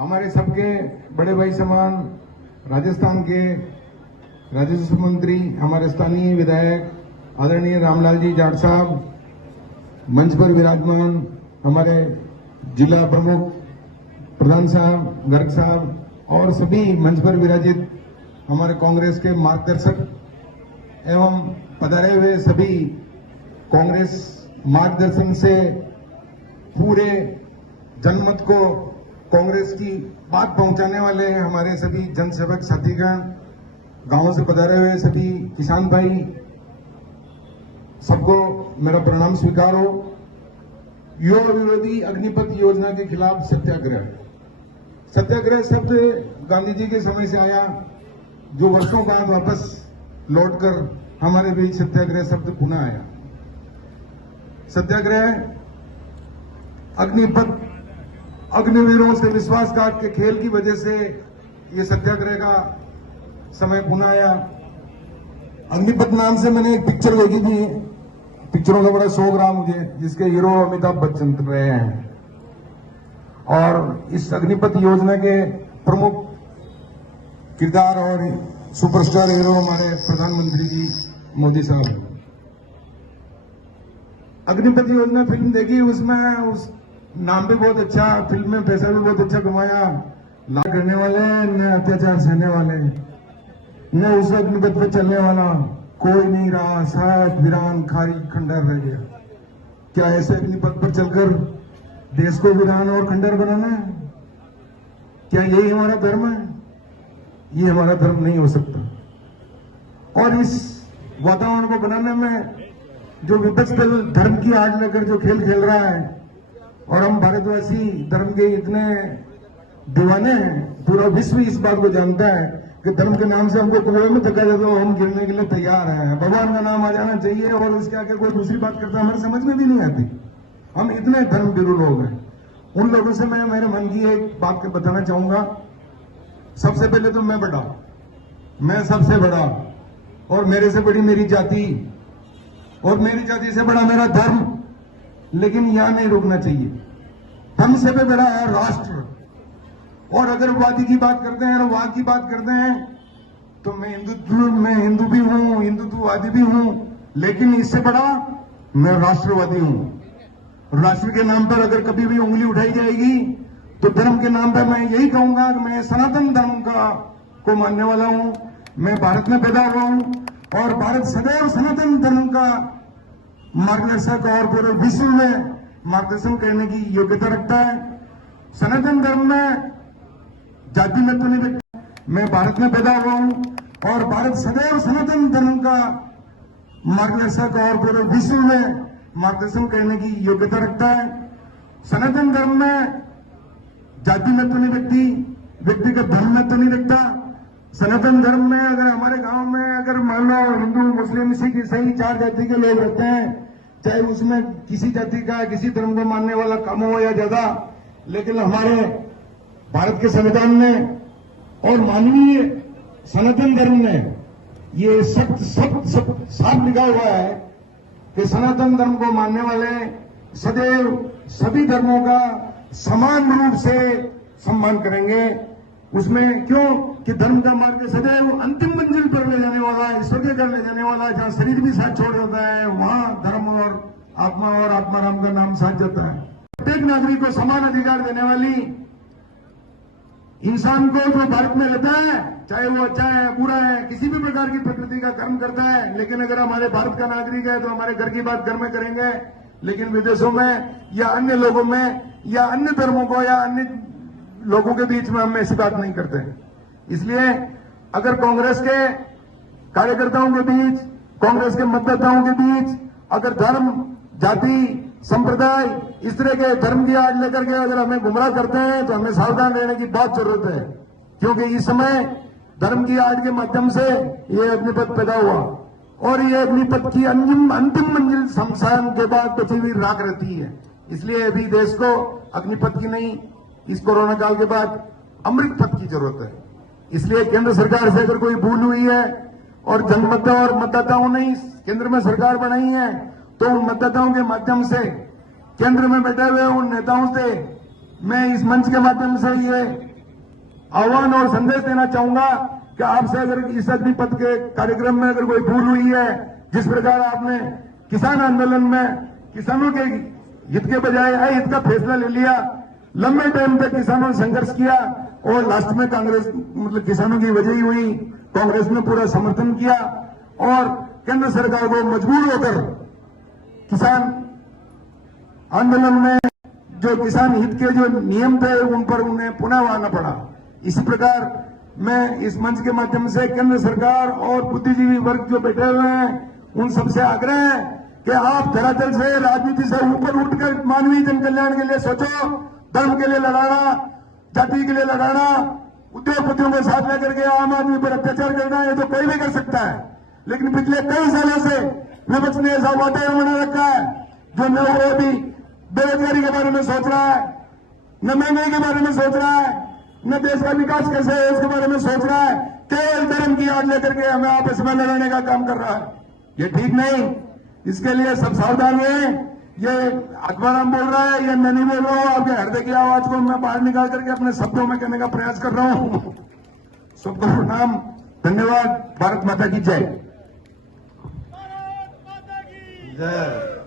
हमारे सबके बड़े भाई समान राजस्थान के राजस्व मंत्री, हमारे स्थानीय विधायक आदरणीय रामलाल जी जाट साहब, मंच पर विराजमान हमारे जिला प्रमुख प्रधान साहब, गर्ग साहब और सभी मंच पर विराजित हमारे कांग्रेस के मार्गदर्शक एवं पधारे हुए सभी कांग्रेस मार्गदर्शन से पूरे जनमत को कांग्रेस की बात पहुंचाने वाले हमारे सभी जनसेवक साथीगण, गांवों से पधारे हुए सभी किसान भाई, सबको मेरा प्रणाम स्वीकार हो। युवा विरोधी अग्निपथ योजना के खिलाफ सत्याग्रह। सत्याग्रह शब्द गांधी जी के समय से आया, जो वर्षों बाद वापस लौटकर हमारे बीच सत्याग्रह शब्द पुनः आया। सत्याग्रह अग्निपथ अग्निवीरों से विश्वासघात के खेल की वजह से ये सत्याग्रह का समय पुनः आया। अग्निपथ नाम से मैंने एक पिक्चर देखी थी, पिक्चरों का बड़ा शौक रहा मुझे, जिसके हीरो अमिताभ बच्चन रहे हैं। और इस अग्निपथ योजना के प्रमुख किरदार और सुपरस्टार हीरो हमारे प्रधानमंत्री जी मोदी साहब। अग्निपथ योजना फिल्म देखी, उसमें उस नाम भी बहुत अच्छा, फिल्म में पैसा भी बहुत अच्छा कमाया। ला करने वाले न अत्याचार सहने वाले, न उस अग्निपथ पे चलने वाला कोई नहीं रहा, सब वीरान खारी खंडर रह गया। क्या ऐसे अग्निपथ पर चलकर देश को वीरान और खंडर बनाना है? क्या यही हमारा धर्म है? ये हमारा धर्म नहीं हो सकता। और इस वातावरण को बनाने में जो विपक्ष दल धर्म की आड़ लेकर जो खेल खेल रहा है, और हम भारतवासी धर्म के इतने दीवाने हैं, पूरा विश्व इस बात को जानता है कि धर्म के नाम से हमको कुएं में धक्का दे दो, हम गिरने के लिए तैयार हैं। भगवान का नाम आ जाना चाहिए, और उसके आगे कोई दूसरी बात करता हमारे समझ में भी नहीं आती। हम इतने धर्म बिरु लोग हैं। उन लोगों से मैं मेरे मन की एक बात बताना चाहूंगा। सबसे पहले तो मैं बड़ा, मैं सबसे बड़ा, और मेरे से बड़ी मेरी जाति, और मेरी जाति से बड़ा मेरा धर्म। लेकिन यहां नहीं रुकना चाहिए। धर्म से भी बड़ा है राष्ट्र। और अगर वादी की बात करते हैं और वाद की बात करते हैं, तो मैं हिंदू भी हूं, हिंदुत्ववादी भी हूं, लेकिन इससे बड़ा मैं राष्ट्रवादी हूं। राष्ट्र के नाम पर अगर कभी भी उंगली उठाई जाएगी, तो धर्म के नाम पर मैं यही कहूंगा कि मैं सनातन धर्म को मानने वाला हूं। मैं भारत में पैदा हुआ हूं, और भारत सदैव सनातन धर्म का मार्गदर्शक और पूरे विश्व में मार्गदर्शन करने की योग्यता रखता है। सनातन धर्म में जाति में तो नहीं रखता। मैं भारत में पैदा हुआ हूं, और भारत सदैव सनातन धर्म का मार्गदर्शक और पूरे विश्व में मार्गदर्शन करने की योग्यता रखता है। सनातन धर्म में जाति में तो नहीं रखती, व्यक्तिगत धर्म में तो नहीं रखता। सनातन धर्म में अगर हमारे गांव में अगर मान लो हिंदू, मुस्लिम, सिख, ईसाई 4 जाति के लोग रहते हैं, चाहे उसमें किसी जाति का, किसी धर्म को मानने वाला कम हो या ज्यादा, लेकिन हमारे भारत के संविधान में और मानवीय सनातन धर्म में ये सख्त साफ लिखा हुआ है कि सनातन धर्म को मानने वाले सदैव सभी धर्मों का समान रूप से सम्मान करेंगे। उसमें क्यों कि धर्म का मार्ग सदैव अंतिम मंजिल पर ले जाने वाला है, ईश्वर के घर ले जाने वाला है। जहां शरीर भी साथ छोड़ देता है, वहां धर्म और आत्माराम का नाम साथ जाता है। प्रत्येक नागरिक को समान अधिकार देने वाली इंसान को जो भारत में रहता है, चाहे वो अच्छा है बुरा है, किसी भी प्रकार की प्रकृति का कर्म करता है, लेकिन अगर हमारे भारत का नागरिक है तो हमारे घर की बात घर में करेंगे, लेकिन विदेशों में या अन्य लोगों में या अन्य धर्मों को या अन्य लोगों के बीच में हम ऐसी बात नहीं करते हैं। इसलिए अगर कांग्रेस के कार्यकर्ताओं के बीच, कांग्रेस के मतदाताओं के बीच अगर धर्म, जाति, संप्रदाय, इस तरह के धर्म की आड़ लेकर के अगर हमें गुमराह करते हैं, तो हमें सावधान रहने की बहुत जरूरत है। क्योंकि इस समय धर्म की आड़ के माध्यम से ये अग्निपथ पैदा हुआ, और ये अग्निपथ की अंतिम मंजिल शमशान के बाद बची हुई राख रहती है। इसलिए अभी देश को अग्निपथ की नहीं, इस कोरोना काल के बाद अमृत पथ की जरूरत है। इसलिए केंद्र सरकार से अगर कोई भूल हुई है और जनमतों और मतदाताओं ने इस केंद्र में सरकार बनाई है, तो उन मतदाताओं के माध्यम से केंद्र में बैठे हुए उन नेताओं से मैं इस मंच के माध्यम से ये आह्वान और संदेश देना चाहूंगा कि आपसे अगर इस अग्निपथ के कार्यक्रम में अगर कोई भूल हुई है, जिस प्रकार आपने किसान आंदोलन में किसानों के हित के बजाय अहित का फैसला ले लिया, लंबे टाइम तक किसानों ने संघर्ष किया और लास्ट में कांग्रेस मतलब किसानों की वजह ही हुई, कांग्रेस ने पूरा समर्थन किया और केंद्र सरकार को मजबूर होकर किसान आंदोलन में जो किसान हित के जो नियम थे उन पर उन्हें पुनः आना पड़ा। इसी प्रकार मैं इस मंच के माध्यम से केंद्र सरकार और बुद्धिजीवी वर्ग जो बैठे हुए हैं उन सबसे आग्रह है कि आप धरातल से राजनीति से ऊपर उठकर मानवीय जन कल्याण के लिए सोचो, धर्म के लिए लड़ाना, जाति के लिए लड़ाना, उद्योगपतियों को साथ लेकर के आम आदमी पर अत्याचार करना, ये तो कोई भी कर सकता है, लेकिन पिछले कई सालों से विपक्ष ने ऐसा वातावरण बना रखा है जो न वो भी बेरोजगारी के बारे में सोच रहा है, न महंगाई के बारे में सोच रहा है, न देश का विकास कैसे है उसके बारे में सोच रहा है, केवल धर्म की आड़ लेकर के हमें आपस में लड़ने का काम कर रहा है। ये ठीक नहीं, इसके लिए सब सावधान हैं। ये अखबाराम बोल रहा है, ये मैं नहीं बोल रहा हूं, आपके हृदय की आवाज को मैं बाहर निकाल करके अपने शब्दों में कहने का प्रयास कर रहा हूं। सबको प्रणाम, धन्यवाद। भारत माता की जय। जय।